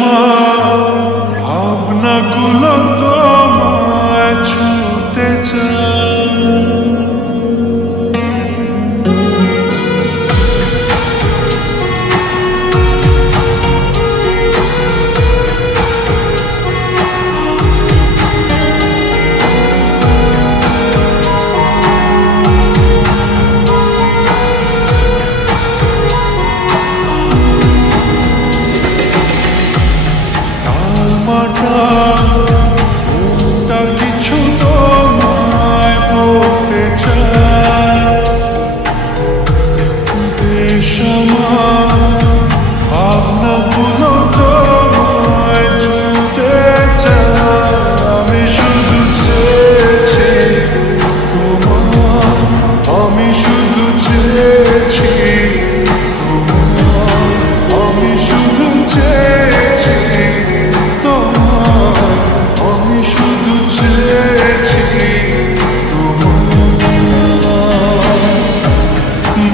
আমার ভাবনাগুলো তোমায় ছুঁতে চায়। ওটা কিছু তোমায় বলতে চায়। দেশ আমার ভাবনাগুলো তোমায় ছুঁতে চায়। আমি শুধু চেয়েছি তোমার, আমি শুধু চেয়েছি তোমার, আমি শুধু চেয়েছি তোমার, আমি শুধু চেয়েছি তোমার।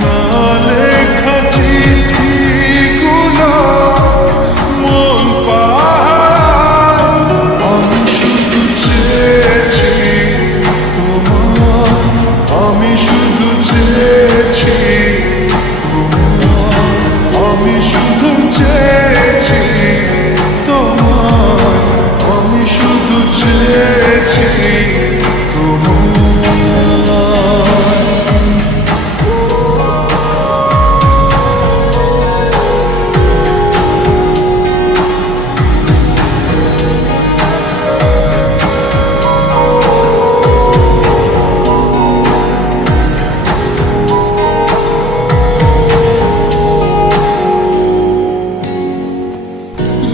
না লেখা চিঠিগুলো মন পাহাড়, আমি শুধু চেয়েছি তোমার, আমি শুধু চেয়েছি তোমার, আমি শুধু চেয়েছি তোমার, আমি শুধু চেয়েছি তোমার।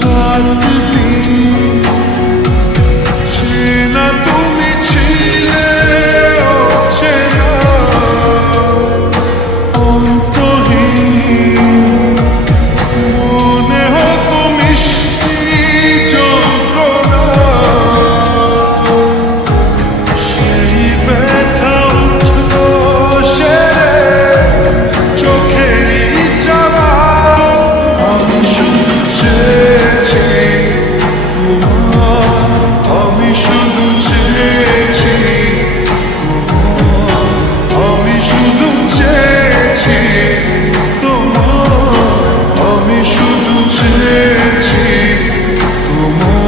রাত দিন চেনা তুমি ছিলে অচেনা, অন্তহীন মনে হতো মিষ্টি যন্ত্রণা। সেই ব্যথা উঠলো সেরে চোখেরই চাওয়া। আমি শুধু চেয়েছি তোমার, আমি শুধু চেয়েছি তোমার, আমি শুধু চেয়েছি তোমার, আমি শুধু চেয়েছি তোমার।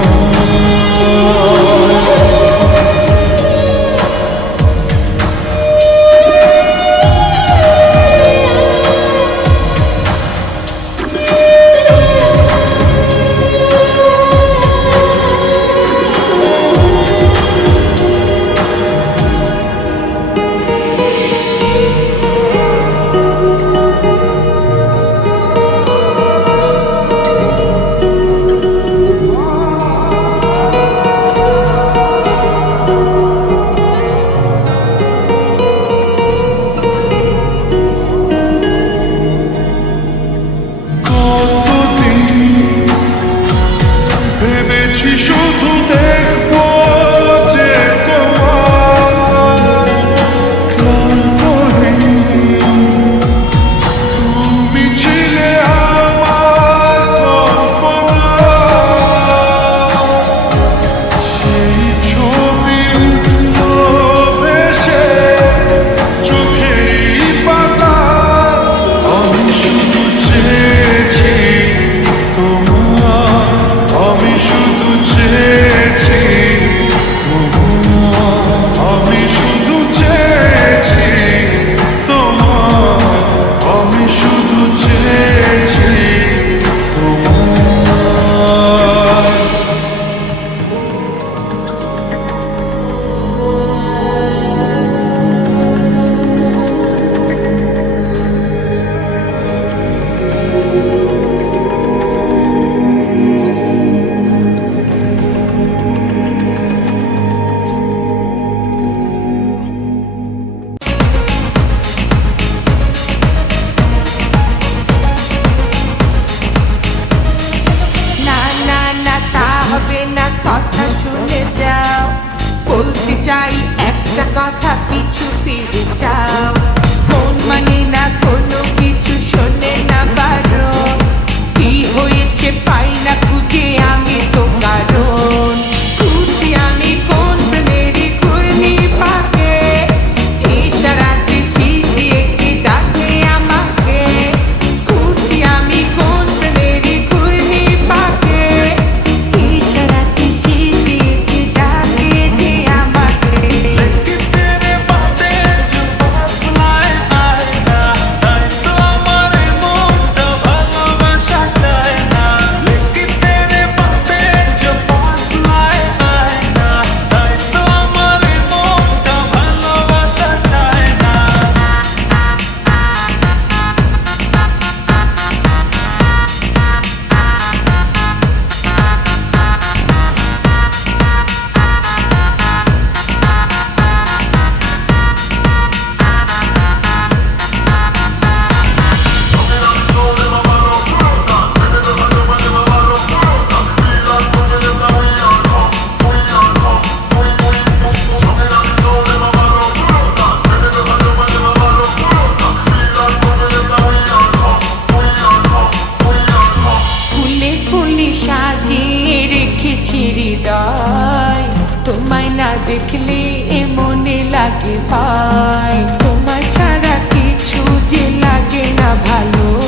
কতদিন ভেবেছি শুধু দেখবো যে তোমার ক্লান্তহীন তুমি ছিলে আমার কল্পনা। সেই ছবি উঠলো ভেসে চোখেরই পাতা। আমি শুধু চেয়েছি তোমার, আমি শুধু চেয়েছি তোমার, আমি শুধু চেয়েছি তোমার, আমি শুধু চেয়েছি তোমার। না না না, তা হবে না, কথা শুনে যাও। বলতে চাই একটা কথা, পিছু ফিরে যাও। মন মানে না কোনো কিছু, শোনে না বারো। কি হয়েছে পাই না খুঁজে হৃদয়, তোমায় না দেখলে এ মনে লাগে ভয়, তোমায় ছাড়া কিছু যে লাগে না ভালো।